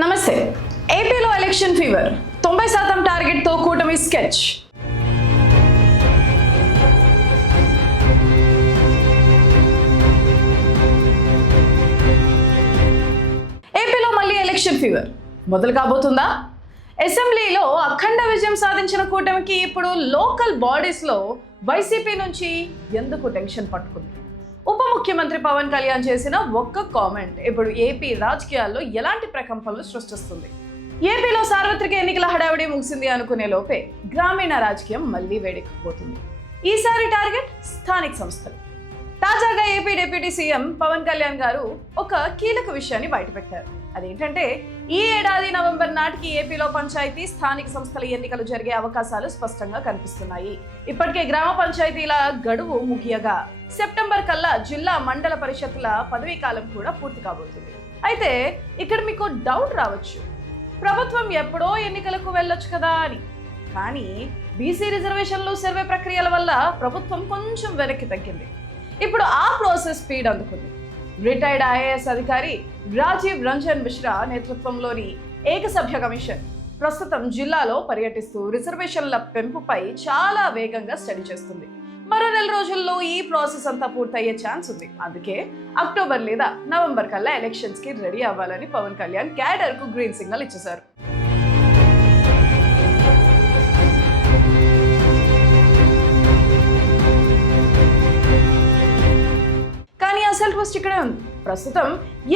నమస్తే. ఏపీలో election fever 90% టార్గెట్తో కూటమి స్కెచ్. ఏపీలో మళ్ళీ ఎలక్షన్ ఫీవర్ మొదలు కాబోతుందా? అసెంబ్లీలో అఖండ విజయం సాధించిన కూటమికి ఇప్పుడు లోకల్ బాడీస్లో వైసీపీ నుంచి ఎందుకు టెన్షన్ పట్టుకుంది? ఉప ముఖ్యమంత్రి పవన్ కళ్యాణ్ చేసిన ఒక్క కామెంట్ ఇప్పుడు ఏపీ రాజకీయాల్లో ఎలాంటి ప్రకంపనలు సృష్టిస్తుంది? ఏపీలో సార్వత్రిక ఎన్నికల హడావిడి ముగిసింది అనుకునే లోపే గ్రామీణ రాజకీయం మళ్లీ వేడెక్కిపోతుంది. ఈసారి టార్గెట్ స్థానిక సంస్థలు. తాజాగా AP deputy CM Pawan Kalyan గారు ఒక కీలక విషయాన్ని బయటపెట్టారు. అదేంటంటే ఈ ఏడాది నవంబర్ నాటికి ఏపీలో పంచాయతీ స్థానిక సంస్థల ఎన్నికలు జరిగే అవకాశాలు స్పష్టంగా కనిపిస్తున్నాయి. ఇప్పటికే గ్రామ పంచాయతీల గడువు ముగియగా సెప్టెంబర్ కల్లా జిల్లా మండల పరిషత్ల పదవీ కాలం కూడా పూర్తి కాబోతుంది. అయితే ఇక్కడ మీకు డౌట్ రావచ్చు, ప్రభుత్వం ఎప్పుడో ఎన్నికలకు వెళ్ళొచ్చు కదా అని. కానీ బీసీ రిజర్వేషన్లు సర్వే ప్రక్రియల వల్ల ప్రభుత్వం కొంచెం వెనక్కి తగ్గింది. ఇప్పుడు ఆ ప్రాసెస్ స్పీడ్ అందుకుంది. రిటైర్డ్ ఐఏఎస్ అధికారి రాజీవ్ రంజన్ మిశ్రా నేతృత్వంలోని ఏకసభ్య కమిషన్ ప్రస్తుతం జిల్లాలో పర్యటిస్తూ రిజర్వేషన్ల పెంపుపై చాలా వేగంగా స్టడీ చేస్తుంది. మరో 4 రోజుల్లో ఈ ప్రాసెస్ అంతా పూర్తయ్యే ఛాన్స్ ఉంది. అందుకే అక్టోబర్ లేదా నవంబర్ కల్లా ఎలక్షన్స్ కి రెడీ అవ్వాలని పవన్ కళ్యాణ్ క్యాడర్ కు గ్రీన్ సిగ్నల్ ఇచ్చేశారు. అసలు ట్విస్ట్ ఇక్కడే ఉంది. ప్రస్తుతం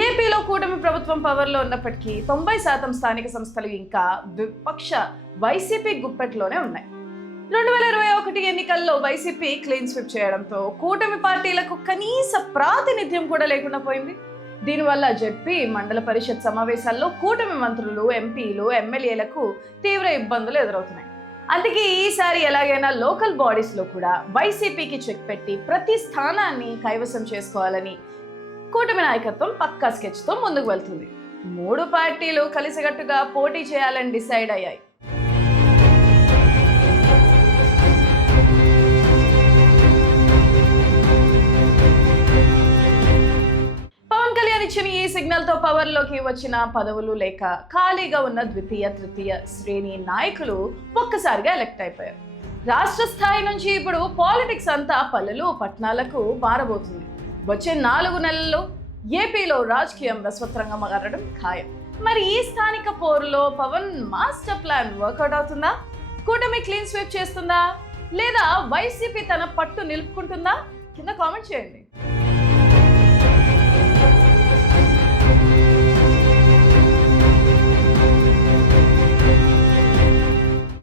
ఏపీలో కూటమి ప్రభుత్వం పవర్లో ఉన్నప్పటికీ 90% స్థానిక సంస్థలు ఇంకా విపక్ష వైసీపీ గుప్పెట్లోనే ఉన్నాయి. 2021 ఎన్నికల్లో వైసీపీ క్లీన్ స్వీప్ చేయడంతో కూటమి పార్టీలకు కనీస ప్రాతినిధ్యం కూడా లేకుండా పోయింది. దీనివల్ల జెడ్పీ మండల పరిషత్ సమావేశాల్లో కూటమి మంత్రులు, ఎంపీలు, ఎమ్మెల్యేలకు తీవ్ర ఇబ్బందులు ఎదురవుతున్నాయి. అందుకే ఈసారి ఎలాగైనా లోకల్ బాడీస్లో కూడా వైసీపీకి చెక్ పెట్టి ప్రతి స్థానాన్ని కైవసం చేసుకోవాలని కూటమి నాయకత్వం పక్కా స్కెచ్తో ముందుకు వెళ్తుంది. 3 పార్టీలు కలిసికట్టుగా పోటీ చేయాలని డిసైడ్ అయ్యాయి. ఇచ్చిన ఈ సిగ్నల్ తో పవర్ లోకి వచ్చిన పదవులు లేక ఖాళీగా ఉన్న ద్వితీయ, తృతీయ శ్రేణి నాయకులు ఒక్కసారిగా ఎలక్ట్ అయిపోయారు. రాష్ట్ర స్థాయి నుంచి ఇప్పుడు పాలిటిక్స్ అంతా పల్లెలు, పట్టణాలకు మారబోతుంది. వచ్చే 4 నెలల్లో ఏపీలో రాజకీయం రసవత్రంగా మారడం ఖాయం. మరి ఈ స్థానిక పోరులో పవన్ మాస్టర్ ప్లాన్ వర్కౌట్ అవుతుందా? కూటమి క్లీన్ స్వీప్ చేస్తుందా? లేదా వైసీపీ తన పట్టు నిలుపుకుంటుందా? కింద కామెంట్ చేయండి.